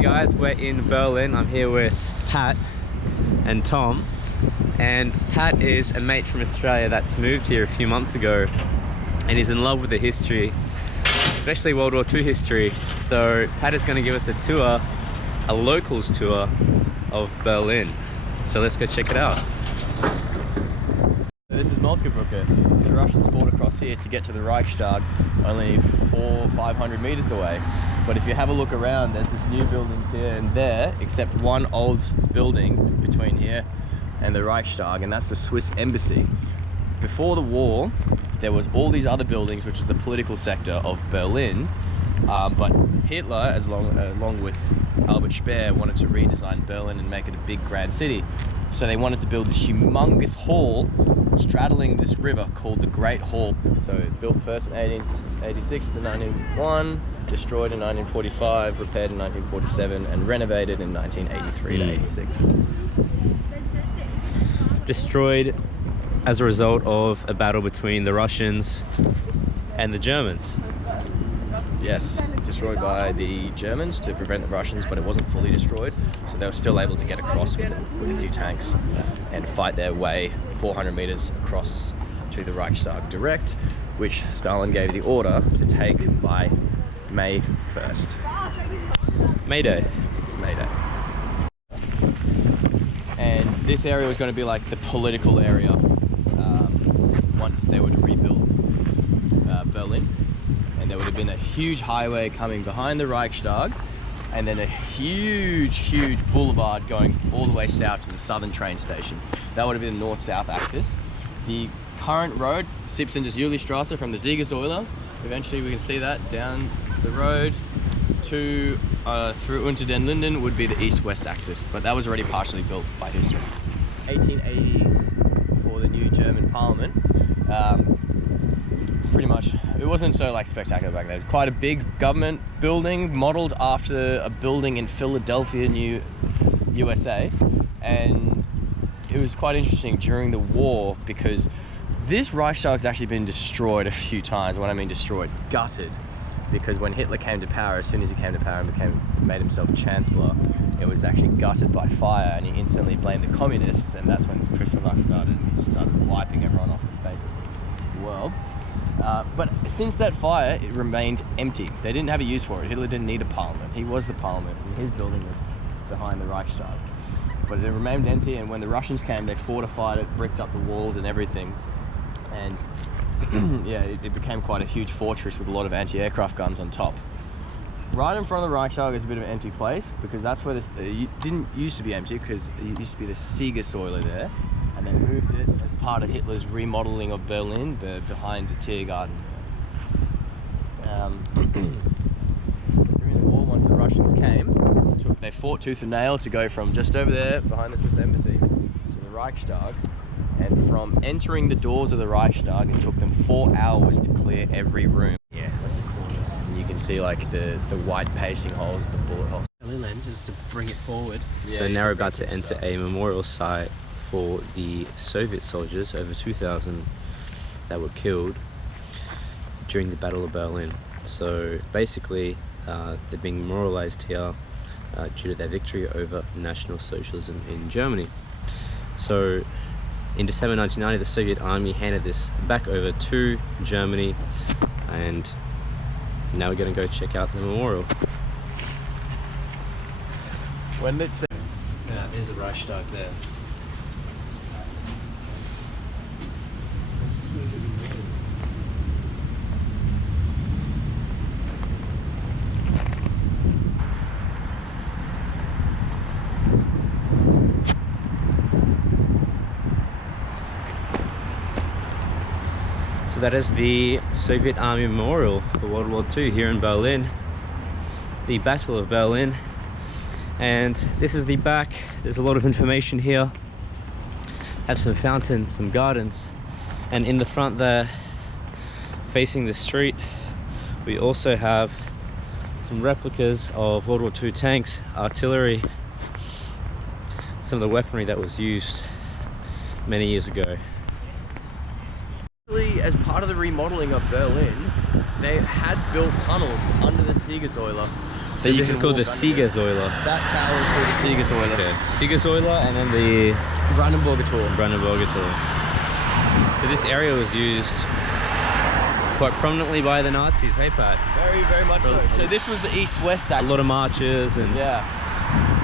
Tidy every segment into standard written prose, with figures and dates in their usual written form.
Hey guys, we're in Berlin. I'm here with Pat and Tom. And Pat is a mate from Australia that's moved here a few months ago and he's in love with the history, especially World War II history. So Pat is going to give us a tour, a locals tour of Berlin. So let's go check it out. This is Moltke Bridge. The Russians fought across here to get to the Reichstag, only 400-500 meters away. But if you have a look around, there's this new buildings here and there, except one old building between here and the Reichstag, and that's the Swiss embassy. Before the war, there was all these other buildings, which is the political sector of Berlin. But Hitler, along with Albert Speer, wanted to redesign Berlin and make it a big grand city. So they wanted to build this humongous hall straddling this river called the Great Hall. So it built first in 1886 to 1901, destroyed in 1945, repaired in 1947, and renovated in 1983 to 86. Destroyed as a result of a battle between the Russians and the Germans. Yes, destroyed by the Germans to prevent the Russians, but it wasn't fully destroyed, so they were still able to get across with a few tanks and fight their way 400 meters across to the Reichstag direct, which Stalin gave the order to take by May 1st. May Day. May Day. And this area was going to be like the political area once they were to rebuild Berlin. And there would have been a huge highway coming behind the Reichstag, and then a huge boulevard going all the way south to the southern train station. That would have been the north-south axis. The current road sips into Strasse from the Siegessäule. Eventually we can see that down the road to through Unter den Linden would be the east-west axis, but that was already partially built by history. 1880s, for the new German parliament, pretty much it wasn't so like spectacular back then. It was quite a big government building modeled after a building in Philadelphia, USA, and it was quite interesting during the war because this Reichstag's actually been destroyed a few times. When I mean destroyed, gutted, because when Hitler came to power, as soon as he came to power and made himself chancellor, it was actually gutted by fire, and he instantly blamed the communists, and that's when Kristallnacht started. He started wiping everyone off the face of the world. But since that fire, it remained empty. They didn't have a use for it. Hitler didn't need a parliament. He was the parliament, and his building was behind the Reichstag. But it remained empty, and when the Russians came, they fortified it, bricked up the walls and everything. And yeah, it became quite a huge fortress with a lot of anti-aircraft guns on top. Right in front of the Reichstag is a bit of an empty place, because that's where this didn't used to be empty, because it used to be the Siegessäule there. And they moved it as part of Hitler's remodeling of Berlin behind the Tiergarten. During the war, once the Russians came, they fought tooth and nail to go from just over there behind the Swiss embassy to the Reichstag. And from entering the doors of the Reichstag, it took them 4 hours to clear every room. Yeah, the corners. And you can see like the white pacing holes, the bullet holes. The lenses to bring it forward. So now we're about to enter a memorial site for the Soviet soldiers, over 2,000 that were killed during the Battle of Berlin. So basically they're being memorialized here due to their victory over National Socialism in Germany. So in December 1990, the Soviet army handed this back over to Germany, and now we're going to go check out the memorial. When did it Yeah, there's the Reichstag there. So that is the Soviet Army Memorial for World War II here in Berlin, the Battle of Berlin. And this is the back. There's a lot of information here. Have some fountains, some gardens, and in the front there, facing the street, we also have some replicas of World War II tanks, artillery, some of the weaponry that was used many years ago. As part of the remodeling of Berlin, they had built tunnels under the Siegessäule that you This can is called the walk under. Siegersäule. That tower is called the Siegersäule. Okay. Siegersäule and then the Brandenburg Gate. Brandenburg Gate. So this area was used quite prominently by the Nazis, hey Pat? Very, very much so. So this was the east-west axis. A lot of marches and... Yeah.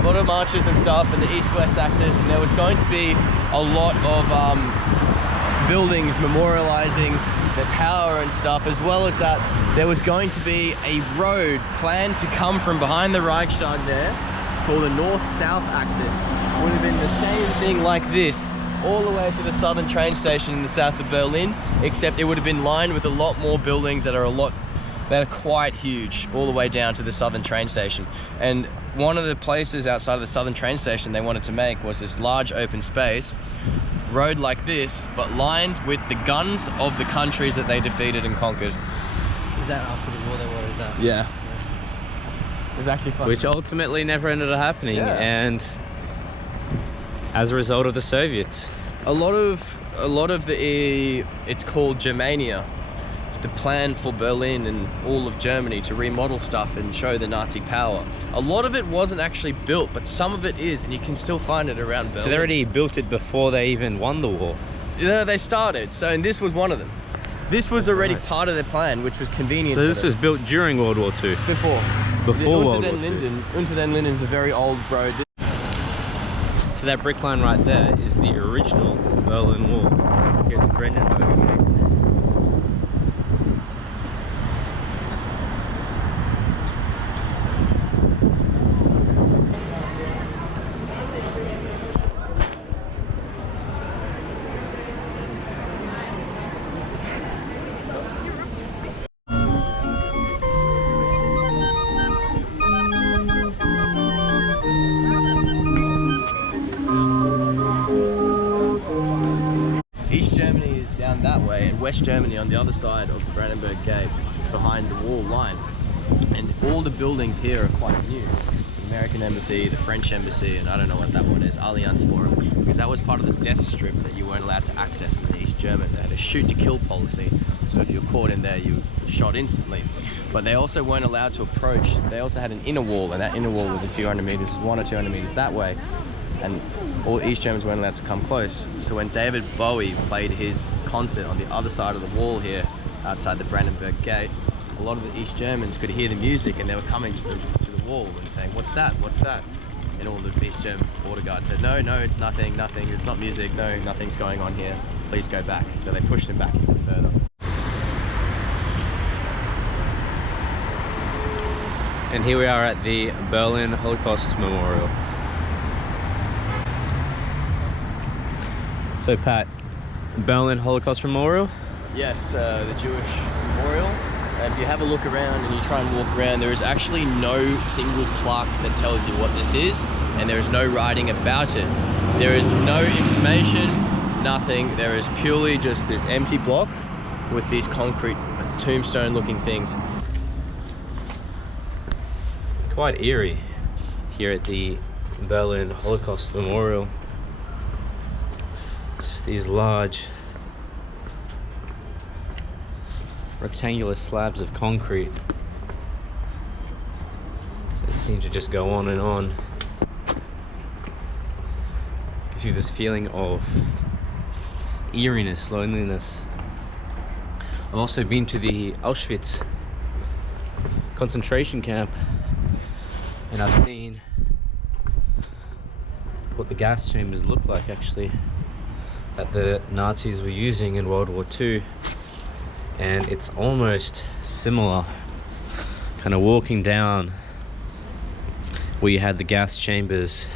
A lot of marches and stuff, and the east-west axis, and there was going to be a lot of buildings memorializing the power and stuff, as well as that there was going to be a road planned to come from behind the Reichstag there, called the north-south axis. Would have been the same thing like this, all the way to the southern train station in the south of Berlin, except it would have been lined with a lot more buildings that are quite huge, all the way down to the southern train station. And one of the places outside of the southern train station they wanted to make was this large open space, road like this, but lined with the guns of the countries that they defeated and conquered. Is that after the war they wanted that? Yeah. It was actually fun. which ultimately never ended up happening, Yeah. and as a result of the Soviets. A lot of the it's called Germania, the plan for Berlin and all of Germany to remodel stuff and show the Nazi power. A lot of it wasn't actually built, but some of it is, and you can still find it around Berlin. So they already built it before they even won the war. Yeah, they started. So, and this was one of them. This was already part of their plan, which was convenient. So for this them. was built during World War II. Before Before World War II. Unter den Linden is a very old road. So that brick line right there is the original Berlin Wall here at the Brandenburg Gate. East Germany is down that way, and West Germany on the other side of the Brandenburg Gate, behind the wall line. And all the buildings here are quite new. The American Embassy, the French Embassy, and I don't know what that one is, Allianz Forum, because that was part of the death strip that you weren't allowed to access as an East German. They had a shoot to kill policy, so if you were caught in there, you were shot instantly. But they also weren't allowed to approach. They also had an inner wall, and that inner wall was a few hundred meters, 100 or 200 meters that way. And all East Germans weren't allowed to come close. So when David Bowie played his concert on the other side of the wall here, outside the Brandenburg Gate, a lot of the East Germans could hear the music, and they were coming to the wall and saying, "What's that? What's that?" And all the East German border guards said, "No, no, it's nothing, nothing. It's not music. No, nothing's going on here. Please go back." So they pushed him back even further. And here we are at the Berlin Holocaust Memorial. So Pat, Berlin Holocaust Memorial? Yes, the Jewish memorial. If you have a look around and you try and walk around, there is actually no single plaque that tells you what this is, and there is no writing about it. There is no information, nothing. There is purely just this empty block with these concrete tombstone looking things. Quite eerie here at the Berlin Holocaust Memorial. Just these large rectangular slabs of concrete. So they seem to just go on and on. Gives you this feeling of eeriness, loneliness. I've also been to the Auschwitz concentration camp, and I've seen what the gas chambers look like actually that the Nazis were using in World War II, and it's almost similar, kind of walking down where you had the gas chambers.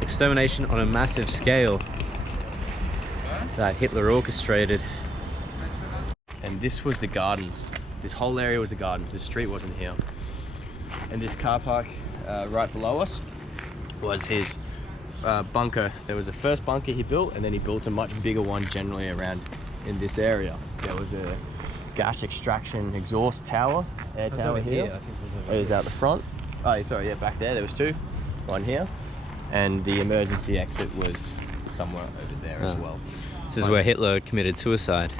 Extermination on a massive scale that Hitler orchestrated. And this was the gardens. This whole area was the gardens. The street wasn't here. And this car park right below us was his bunker. There was the first bunker he built, and then he built a much bigger one generally around in this area. There was a gas extraction exhaust tower, air tower here. It was out the front. Oh, sorry, yeah, back there. There was two. One here, and the emergency exit was somewhere over there as well. This is where Hitler committed suicide.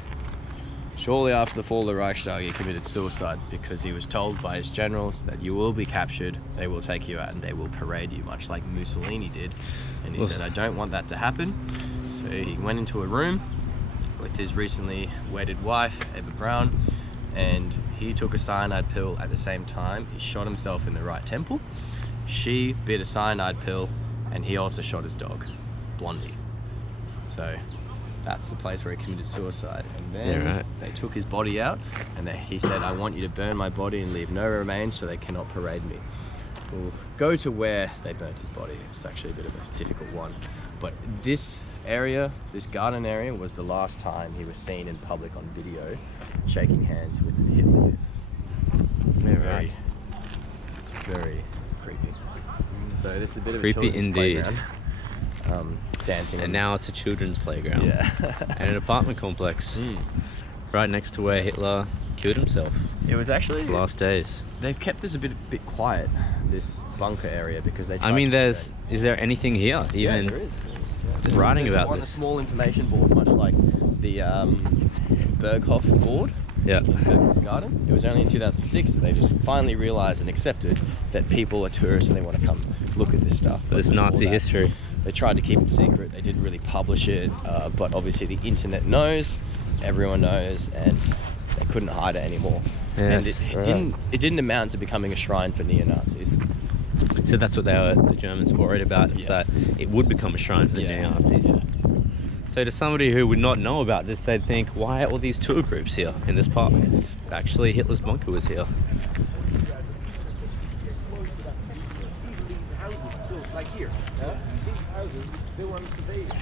Shortly after the fall of the Reichstag, he committed suicide because he was told by his generals that you will be captured, they will take you out and they will parade you, much like Mussolini did. And he said, I don't want that to happen. So he went into a room with his recently wedded wife, Eva Braun, and he took a cyanide pill at the same time. He shot himself in the right temple. She bit a cyanide pill, and he also shot his dog, Blondie. So that's the place where he committed suicide. And then they took his body out, and he said, I want you to burn my body and leave no remains so they cannot parade me. We'll go to where they burnt his body. It's actually a bit of a difficult one. But this area, this garden area, was the last time he was seen in public on video shaking hands with the Hitler Youth. Very creepy. So this is a bit of a children's playground. Dancing. And now it's a children's playground. Yeah. And an apartment complex. Right next to where Hitler killed himself. It was actually his last days. They've kept this a bit quiet, this bunker area, because they. I mean, is there anything here even? Yeah, there is. Writing about this. this. A small information board, much like the Berghof board. Yeah. Garden. It was only in 2006 that they just finally realized and accepted that people are tourists and they want to come look at this stuff. This Nazi history. They tried to keep it secret. They didn't really publish it, but obviously the internet knows, everyone knows, and they couldn't hide it anymore. Yes, and it didn't amount to becoming a shrine for neo-Nazis. So that's what the Germans worried about, is that it would become a shrine for the neo-Nazis. Yeah. So to somebody who would not know about this, they'd think, why are all these tour groups here in this park? But actually, Hitler's bunker was here. Like here, these houses, they were on the surveillance.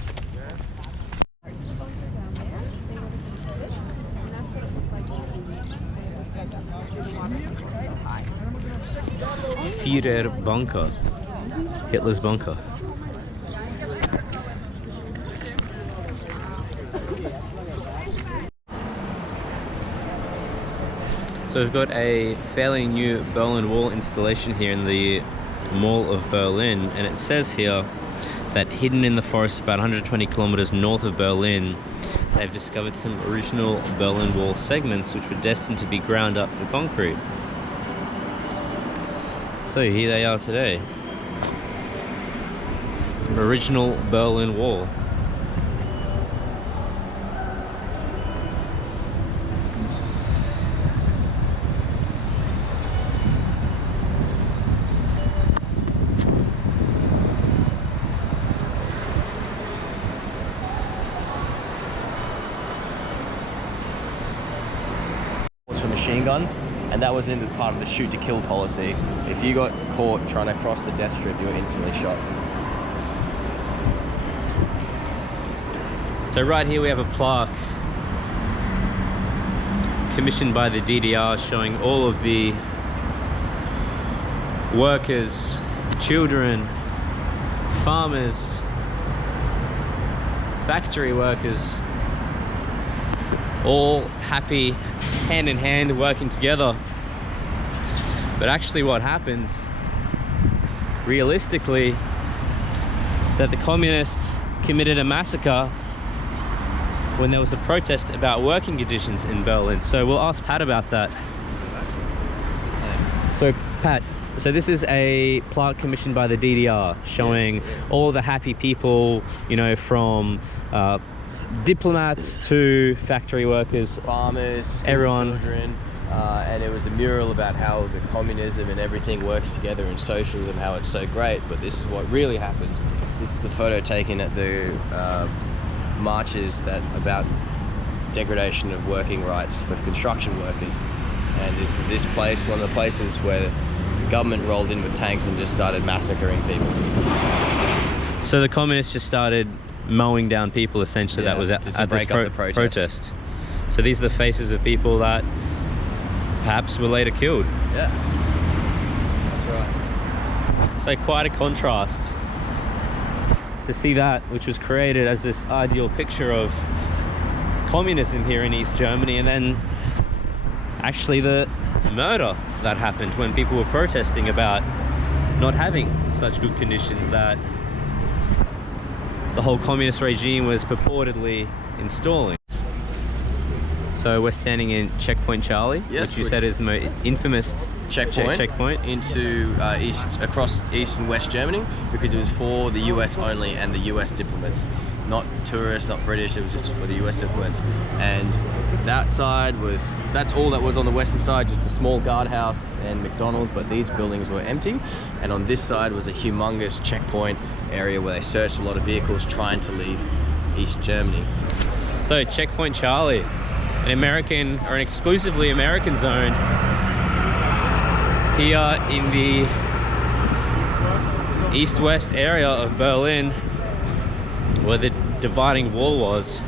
Führerbunker, Hitler's bunker. So we've got a fairly new Berlin Wall installation here in the Mall of Berlin, and it says here that hidden in the forest about 120 kilometers north of Berlin, they've discovered some original Berlin Wall segments which were destined to be ground up for concrete. So here they are today. Some original Berlin Wall. Machine guns, and that was in the part of the shoot to kill policy. If you got caught trying to cross the death strip, you were instantly shot. So right here we have a plaque commissioned by the DDR showing all of the workers, children, farmers, factory workers, all happy, hand in hand, working together. But actually what happened, realistically, that the communists committed a massacre when there was a protest about working conditions in Berlin. So we'll ask Pat about that. So Pat, so this is a plaque commissioned by the DDR showing all the happy people, you know, from diplomats to factory workers, farmers, everyone. Children, and it was a mural about how the communism and everything works together in socialism, how it's so great. But this is what really happened. This is a photo taken at the marches about degradation of working rights for construction workers. And this place, one of the places where the government rolled in with tanks and just started massacring people. So the communists just started mowing down people, essentially, that was at this protest. So these are the faces of people that perhaps were later killed. Yeah, that's right. So quite a contrast to see that, which was created as this ideal picture of communism here in East Germany, and then actually the murder that happened when people were protesting about not having such good conditions that the whole communist regime was purportedly installing. So So we're standing in Checkpoint Charlie, Yes, which you which- said is the most infamous checkpoint. into across East and West Germany, because it was for the US only and the US diplomats, not tourists, not British. It was just for the US diplomats. And that's all that was on the western side, just a small guardhouse and McDonald's, but these buildings were empty. And on this side was a humongous checkpoint area where they searched a lot of vehicles trying to leave East Germany. So Checkpoint Charlie, an American or an exclusively American zone here in the east-west area of Berlin, where the dividing wall was.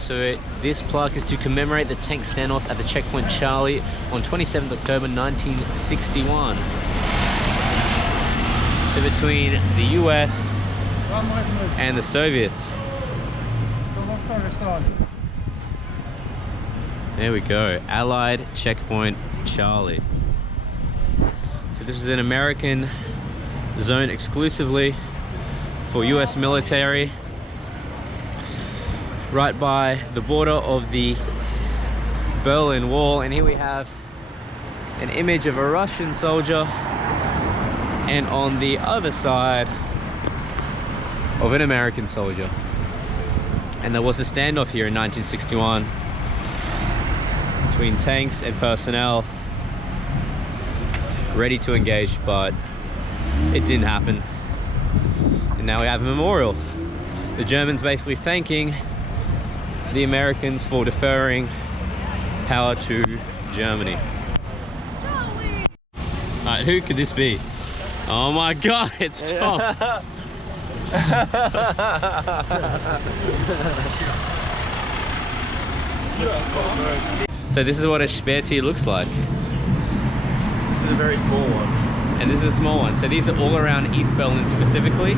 So this plaque is to commemorate the tank standoff at the Checkpoint Charlie on 27th October 1961. So between the US and the Soviets. There we go, Allied Checkpoint Charlie. So this is an American zone exclusively for US military, right by the border of the Berlin Wall. And here we have an image of a Russian soldier, and on the other side of an American soldier. And there was a standoff here in 1961 between tanks and personnel ready to engage, but it didn't happen. And now we have a memorial. The Germans basically thanking the Americans for deferring power to Germany. Alright, who could this be? Oh my god, it's Tom! So this is what a Späti looks like. This is a very small one. And this is a small one. So these are all around East Berlin specifically.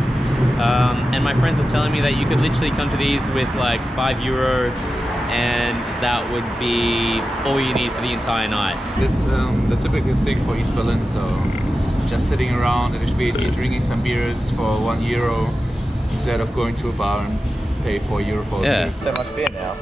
And my friends were telling me that you could literally come to these with like €5, and that would be all you need for the entire night. It's the typical thing for East Berlin, so it's just sitting around at a Späti, drinking some beers for €1 instead of going to a bar and pay €4 for a beer. So much beer now.